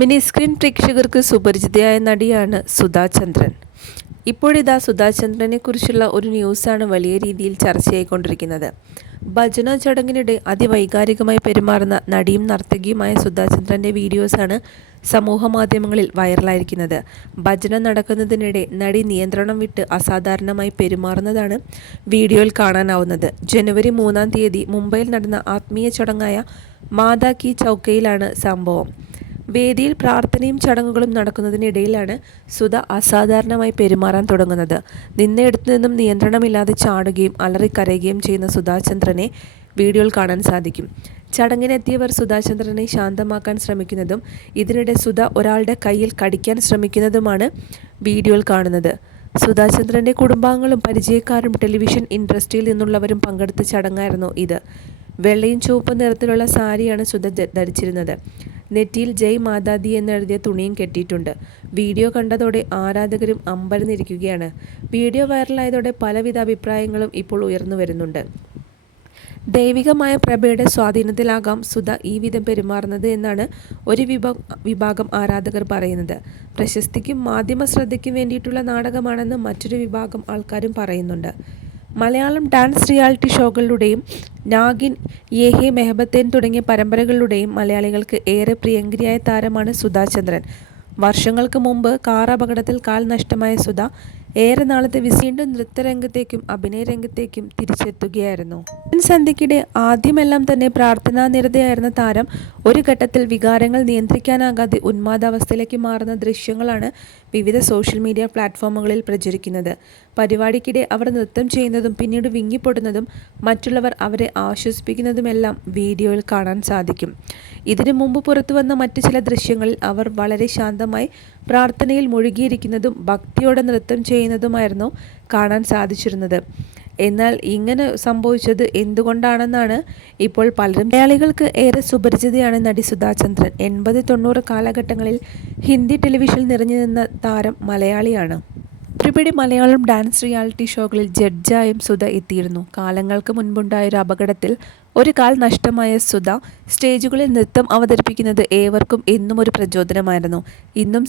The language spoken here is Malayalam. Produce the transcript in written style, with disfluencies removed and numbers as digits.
മിനി സ്ക്രീൻ പ്രേക്ഷകർക്ക് സുപരിചിതയായ നടിയാണ് സുധാ ചന്ദ്രൻ. ഇപ്പോഴിതാ സുധാ ചന്ദ്രനെ കുറിച്ചുള്ള ഒരു ന്യൂസാണ് വലിയ രീതിയിൽ ചർച്ചയായിക്കൊണ്ടിരിക്കുന്നത്. ഭജന ചടങ്ങിനിടെ അതിവൈകാരികമായി പെരുമാറുന്ന നടിയും നർത്തകിയുമായ സുധാ ചന്ദ്രൻ്റെ വീഡിയോസാണ് സമൂഹ മാധ്യമങ്ങളിൽ വൈറലായിരിക്കുന്നത്. ഭജന നടക്കുന്നതിനിടെ നടി നിയന്ത്രണം വിട്ട് അസാധാരണമായി പെരുമാറുന്നതാണ് വീഡിയോയിൽ കാണാനാവുന്നത്. ജനുവരി 3-ാം തീയതി മുംബൈയിൽ നടന്ന ആത്മീയ ചടങ്ങായ മാതാ കി ചൗക്കയിലാണ് സംഭവം. വേദിയിൽ പ്രാർത്ഥനയും ചടങ്ങുകളും നടക്കുന്നതിനിടയിലാണ് സുധ അസാധാരണമായി പെരുമാറാൻ തുടങ്ങുന്നത്. നിന്നയിടത്തു നിന്നും നിയന്ത്രണമില്ലാതെ ചാടുകയും അലറിക്കരയുകയും ചെയ്യുന്ന സുധാചന്ദ്രനെ വീഡിയോയിൽ കാണാൻ സാധിക്കും. ചടങ്ങിനെത്തിയവർ സുധാചന്ദ്രനെ ശാന്തമാക്കാൻ ശ്രമിക്കുന്നതും ഇതിനിടെ സുധ ഒരാളുടെ കയ്യിൽ കടിക്കാൻ ശ്രമിക്കുന്നതുമാണ് വീഡിയോയിൽ കാണുന്നത്. സുധാചന്ദ്രൻ്റെ കുടുംബാംഗങ്ങളും പരിചയക്കാരും ടെലിവിഷൻ ഇൻഡസ്ട്രിയിൽ നിന്നുള്ളവരും പങ്കെടുത്ത ചടങ്ങായിരുന്നു ഇത്. വെള്ളയും ചുവപ്പും നിറത്തിലുള്ള സാരിയാണ് സുധ ധരിച്ചിരുന്നത്. നെറ്റിയിൽ ജയ് മാതാദി എന്നെഴുതിയ തുണിയും കെട്ടിയിട്ടുണ്ട്. വീഡിയോ കണ്ടതോടെ ആരാധകരും അമ്പരന്നിരിക്കുകയാണ്. വീഡിയോ വൈറലായതോടെ പലവിധ അഭിപ്രായങ്ങളും ഇപ്പോൾ ഉയർന്നു വരുന്നുണ്ട്. ദൈവികമായ പ്രഭയുടെ സ്വാധീനത്തിലാകാം സുധ ഈ വിധം പെരുമാറുന്നത് എന്നാണ് ഒരു വിഭാഗം ആരാധകർ പറയുന്നത്. പ്രശസ്തിക്കും മാധ്യമ ശ്രദ്ധയ്ക്കും വേണ്ടിയിട്ടുള്ള നാടകമാണെന്ന് മറ്റൊരു വിഭാഗം ആൾക്കാരും പറയുന്നുണ്ട്. മലയാളം ഡാൻസ് റിയാലിറ്റി ഷോകളിലൂടെയും നാഗിൻ, യേ ഹേ മെഹബത്തേൻ തുടങ്ങിയ പരമ്പരകളിലൂടെയും മലയാളികൾക്ക് ഏറെ പ്രിയങ്കരിയായ താരമാണ് സുധാ ചന്ദ്രൻ. വർഷങ്ങൾക്ക് മുമ്പ് കാർ അപകടത്തിൽ കാൽ നഷ്ടമായ സുധ ഏറെ നാളത്തെ വീണ്ടും നൃത്തരംഗത്തേക്കും അഭിനയ രംഗത്തേക്കും തിരിച്ചെത്തുകയായിരുന്നു. സന്ധ്യയ്ക്കിടെ ആദ്യമെല്ലാം തന്നെ പ്രാർത്ഥനാ നിരതയായിരുന്ന താരം ഒരു ഘട്ടത്തിൽ വികാരങ്ങൾ നിയന്ത്രിക്കാനാകാതെ ഉന്മാദാവസ്ഥയിലേക്ക് മാറുന്ന ദൃശ്യങ്ങളാണ് വിവിധ സോഷ്യൽ മീഡിയ പ്ലാറ്റ്ഫോമുകളിൽ പ്രചരിക്കുന്നത്. പരിപാടിക്കിടെ അവർ നൃത്തം ചെയ്യുന്നതും പിന്നീട് വിങ്ങിപ്പൊടുന്നതും മറ്റുള്ളവർ അവരെ ആശ്വസിപ്പിക്കുന്നതുമെല്ലാം വീഡിയോയിൽ കാണാൻ സാധിക്കും. ഇതിനു മുമ്പ് പുറത്തുവന്ന മറ്റു ചില ദൃശ്യങ്ങളിൽ അവർ വളരെ ശാന്തമായി പ്രാർത്ഥനയിൽ മുഴുകിയിരിക്കുന്നതും ഭക്തിയോടെ നൃത്തം ചെയ്യുന്നതുമായിരുന്നു കാണാൻ സാധിച്ചിരുന്നത്. എന്നാൽ ഇങ്ങനെ സംഭവിച്ചത് എന്തുകൊണ്ടാണെന്നാണ് ഇപ്പോൾ പലരും. മലയാളികൾക്ക് ഏറെ സുപരിചിതയാണ് നടി സുധാ ചന്ദ്രൻ. 80-90 കാലഘട്ടങ്ങളിൽ ഹിന്ദി ടെലിവിഷനിൽ നിറഞ്ഞു നിന്ന താരം മലയാളിയാണ്. ഒരുപിടി മലയാളം ഡാൻസ് റിയാലിറ്റി ഷോകളിൽ ജഡ്ജായും സുധ എത്തിയിരുന്നു. കാലങ്ങൾക്ക് മുൻപുണ്ടായൊരു അപകടത്തിൽ ഒരു കാൽ നഷ്ടമായ സുധ സ്റ്റേജുകളിൽ നൃത്തം അവതരിപ്പിക്കുന്നത് ഏവർക്കും എന്നും ഒരു പ്രചോദനമായിരുന്നു. ഇന്നും